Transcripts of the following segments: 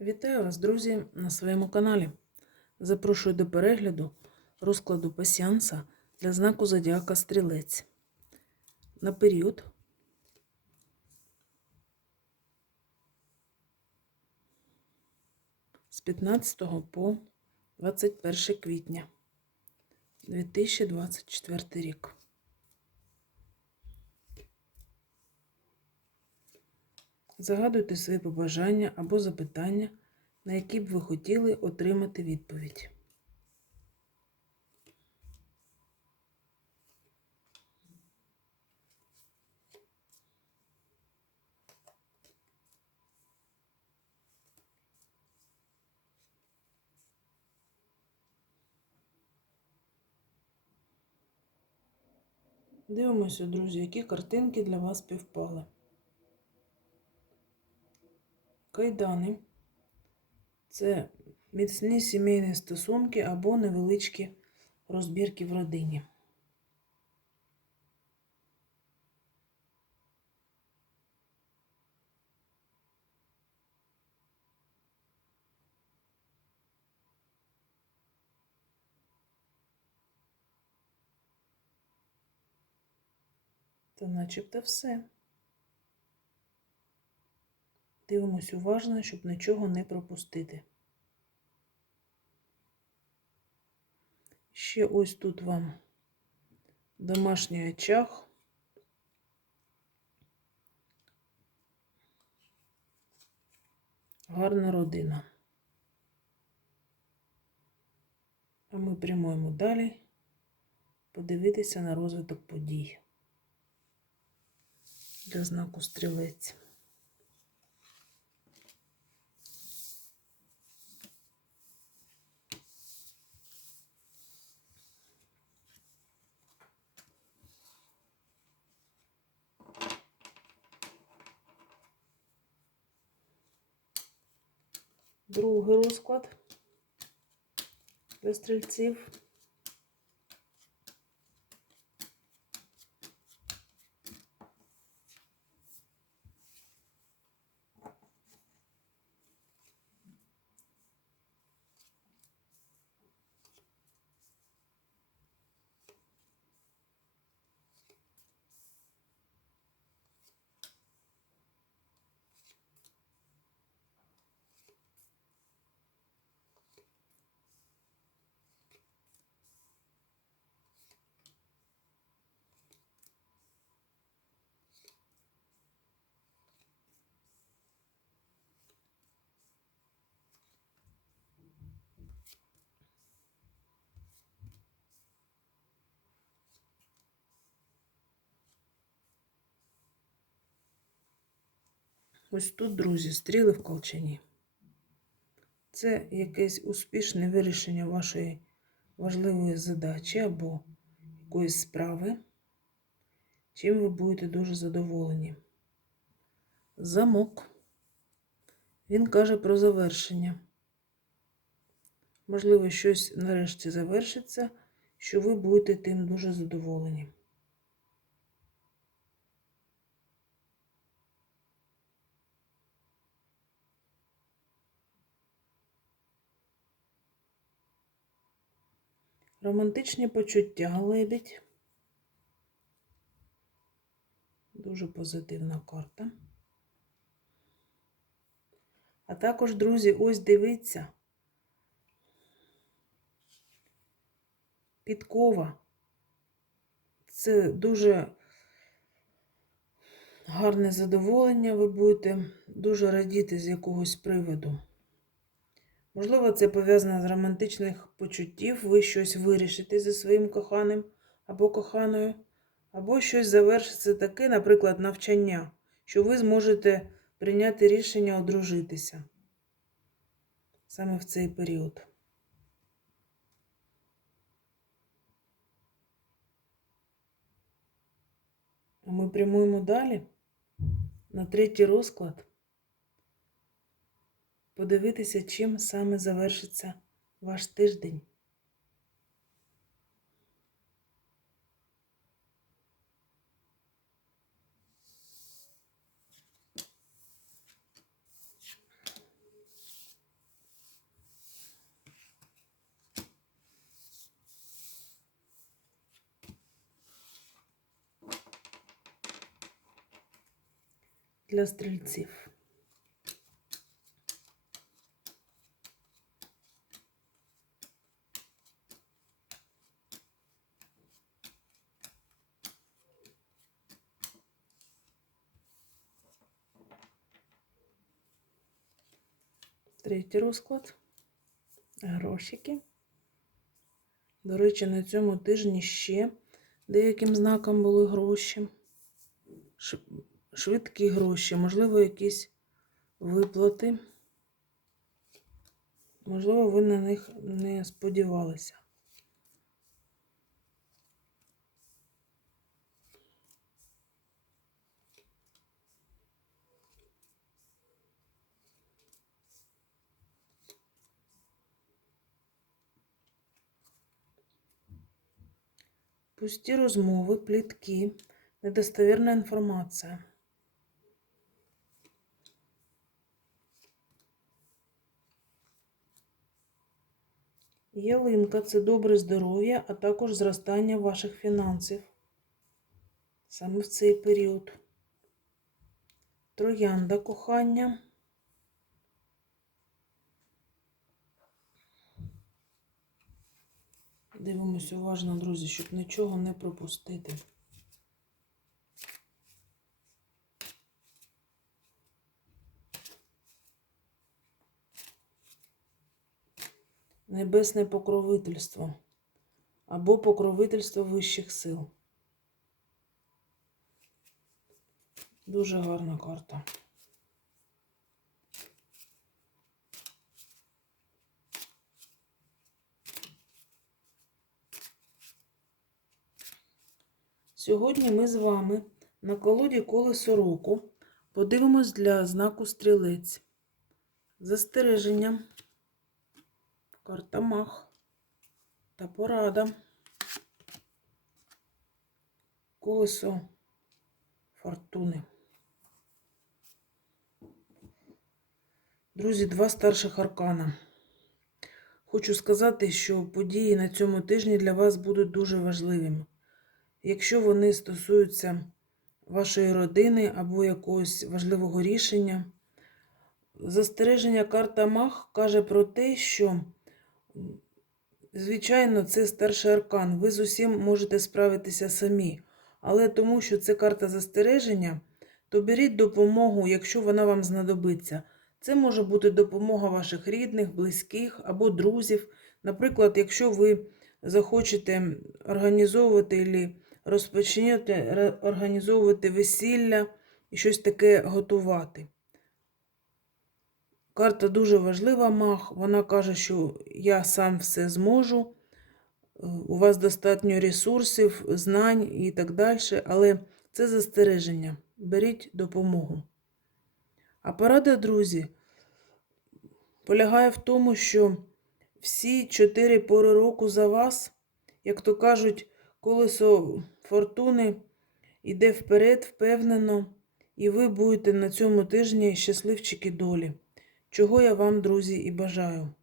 Вітаю вас, друзі, на своєму каналі. Запрошую до перегляду розкладу пасіанса для знаку Зодіака Стрілець на період з 15 по 21 квітня 2024 рік. Загадуйте свої побажання або запитання, на які б ви хотіли отримати відповідь. Дивимося, друзі, які картинки для вас співпали. Кайдани це міцні сімейні стосунки або невеличкі розбірки в родині. Та начебто все. Дивимось уважно, щоб нічого не пропустити. Ще ось тут вам домашній очаг. Гарна родина. А ми прямуємо далі подивитися на розвиток подій для знаку стрілець. Другий розклад для стрільців. Ось тут, друзі, стріли в колчані. Це якесь успішне вирішення вашої важливої задачі або якоїсь справи, чим ви будете дуже задоволені. Замок. Він каже про завершення. Можливо, щось нарешті завершиться, що ви будете тим дуже задоволені. Романтичні почуття лебідь. Дуже позитивна карта. А також, друзі, ось дивіться. Підкова. Це дуже гарне задоволення. Ви будете дуже радіти з якогось приводу. Можливо, це пов'язано з романтичних почуттів, ви щось вирішите зі своїм коханим або коханою, або щось завершиться таке, наприклад, навчання, що ви зможете прийняти рішення одружитися саме в цей період. А ми прямуємо далі на третій розклад подивитися, чим саме завершиться ваш тиждень. Для стрільців. Третій розклад. Грошики. До речі, на цьому тижні ще деяким знаком були гроші. Швидкі гроші, можливо, якісь виплати. Можливо, ви на них не сподівалися. Пусті розмови, плітки, недостовірна інформація. Ялинка це добре здоров'я, а також зростання ваших фінансів. Саме в цей період. Троянда кохання. Дивимось уважно, друзі, щоб нічого не пропустити. Небесне покровительство або покровительство вищих сил. Дуже гарна карта. Сьогодні ми з вами на колоді колесо року подивимось для знаку стрілець. Застереження, карта мах та порада. Колесо фортуни. Друзі, два старших аркана. Хочу сказати, що події на цьому тижні для вас будуть дуже важливими. Якщо вони стосуються вашої родини або якогось важливого рішення, застереження карта Мах каже про те, що, звичайно, це старший аркан. Ви з усім можете справитися самі. Але тому, що це карта застереження, то беріть допомогу, якщо вона вам знадобиться. Це може бути допомога ваших рідних, близьких або друзів. Наприклад, якщо ви захочете організовувати або розпочнете організовувати весілля і щось таке готувати. Карта дуже важлива, мах. Вона каже, що я сам все зможу. е, У вас достатньо ресурсів, знань і так далі, але це застереження. Беріть допомогу. А порада, друзі, полягає в тому, що всі чотири пори року за вас, як то кажуть, колесо фортуни йде вперед, впевнено, і ви будете на цьому тижні щасливчики долі, чого я вам, друзі, і бажаю.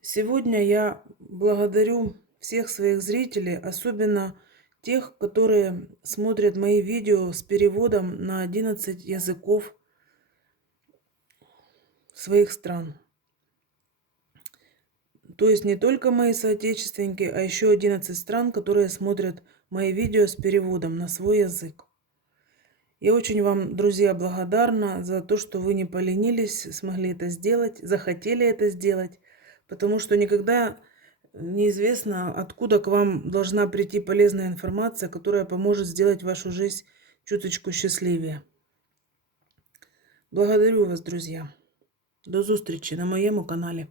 Сегодня я благодарю всех своих зрителей, особенно тех, которые смотрят мои видео с переводом на 11 языков своих стран. То есть не только мои соотечественники, а еще 11 стран, которые смотрят мои видео с переводом на свой язык. Я очень вам, друзья, благодарна за то, что вы не поленились, смогли это сделать, захотели это сделать, потому что никогда неизвестно, откуда к вам должна прийти полезная информация, которая поможет сделать вашу жизнь чуточку счастливее. Благодарю вас, друзья. До зустрічі на моєму каналі.